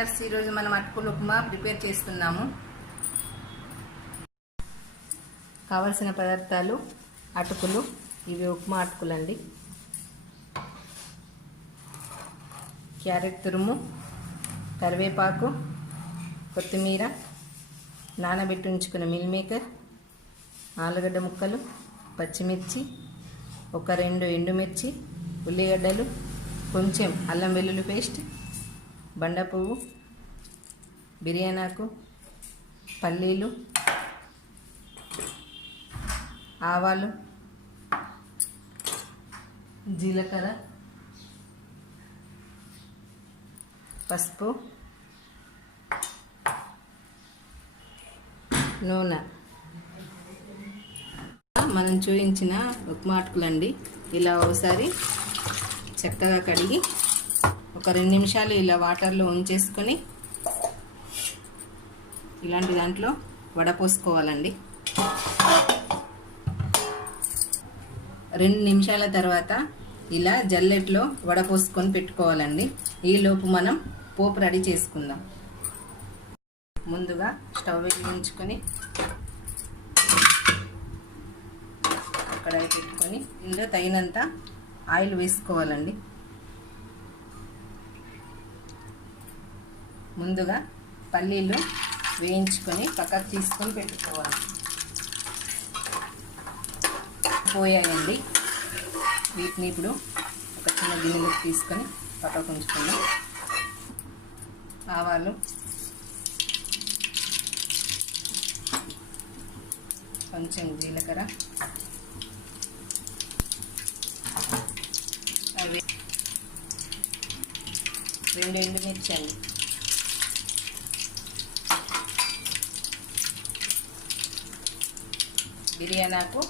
Viewers, ఈరోజు మనం అటుకులు ఉప్మా ప్రిపేర్ చేస్తున్నాము. కావలసిన పదార్థాలు అటుకులు, ఇవి ఉప్మా అటుకులు అండి. క్యారెట్ తురుము, కరివేపాకు, కొత్తిమీర, నానబెట్టి ఉంచుకున్న మిల్ మేకర్, ఆలుగడ్డ ముక్కలు, పచ్చిమిర్చి, ఒక 2 ఎండుమిర్చి, ఉల్లిగడ్డలు, కొంచెం అల్లం వెల్లుల్లి పేస్ట్, బండ పువ్వు, బిర్యానాకు, పల్లీలు, ఆవాలు, జీలకర్ర, పసుపు, నూనె. మనం చూపించిన ఉప్మా అటుకులండి. ఇలా ఒకసారి చక్కగా కడిగి ఒక 2 నిమిషాలు ఇలా వాటర్లో ఉంచేసుకొని ఇలాంటి దాంట్లో వడపోసుకోవాలండి. 2 నిమిషాల తర్వాత ఇలా జల్లెట్లో వడపోసుకొని పెట్టుకోవాలండి. ఈలోపు మనం పోపు రెడీ చేసుకుందాం. ముందుగా స్టవ్ వెలిగించుకొని కడాయి పెట్టుకొని ఇందులో తగినంత ఆయిల్ వేసుకోవాలండి. ముందుగా పల్లీలు వేయించుకొని పక్కకు తీసుకొని పెట్టుకోవాలి. పోయాయండి. వీటిని ఇప్పుడు ఒక చిన్న గిన్నెలోకి తీసుకొని పక్కకు ఉంచుకుందాం. ఆవాలు, కొంచెం జీలకర్ర, అవి 2 ఎండుమిర్చి అండి, బిర్యానాకు,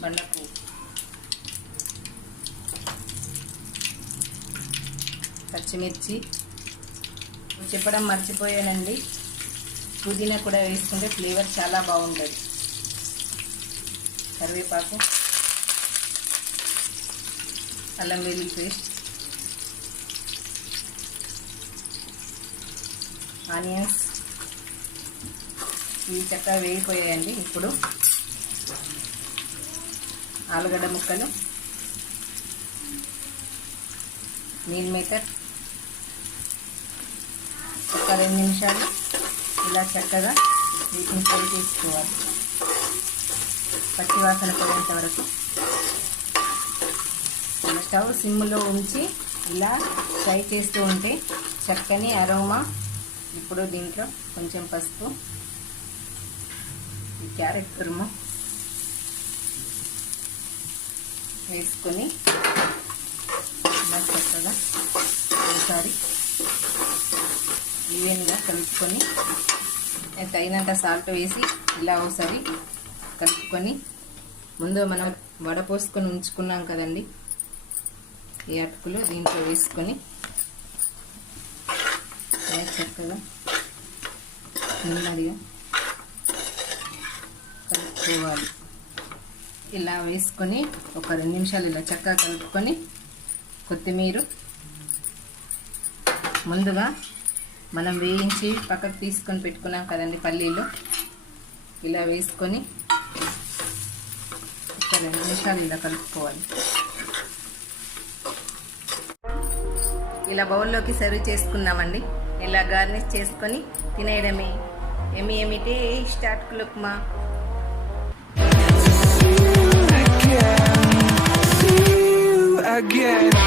బండపు, పచ్చిమిర్చి. చెప్పడం మర్చిపోయానండి, పుదీనా కూడా వేసుకుంటే ఫ్లేవర్ చాలా బాగుంటుంది. కరివేపాకు, అల్లం వెల్లుల్లి పేస్ట్, ఆనియన్స్. ఇవి చక్కగా వేగిపోయాయండి. ఇప్పుడు ఆలుగడ్డ ముక్కలు, మీల్ మేకర్, ఒక 2 నిమిషాలు ఇలా చక్కగా వీటిని ఫ్రై చేసుకోవాలి. పచ్చి వాసన పోయేంత వరకు స్టవ్ సిమ్లో ఉంచి ఇలా ఫ్రై చేస్తూ ఉంటే చక్కని అరోమా. ఇప్పుడు దీంట్లో కొంచెం పసుపు, ఈ క్యారెట్ తురుము వేసుకొని ఇలా చక్కగా ఒకసారి ఈవెన్గా కలుపుకొని తగినంత సాల్ట్ వేసి ఇలా ఒకసారి కలుపుకొని ముందు మనం వడపోసుకొని ఉంచుకున్నాం కదండి, ఈ అటుకులు దీంట్లో వేసుకొని చక్కగా నెమ్మదిగా కలుపుకోవాలి. ఇలా వేసుకొని ఒక 2 నిమిషాలు ఇలా చక్కగా కలుపుకొని కొత్తిమీర, ముందుగా మనం వేయించి పక్కకు తీసుకొని పెట్టుకున్నాం కదండి పల్లీలు, ఇలా వేసుకొని ఒక 2 నిమిషాలు ఇలా కలుపుకోవాలి. ఇలా బౌల్లోకి సర్వ్ చేసుకున్నామండి. ఇలా గార్నిష్ చేసుకొని తినేయడమే. ఎమి టేస్ట్ అటుకులు ఉప్మా. Again.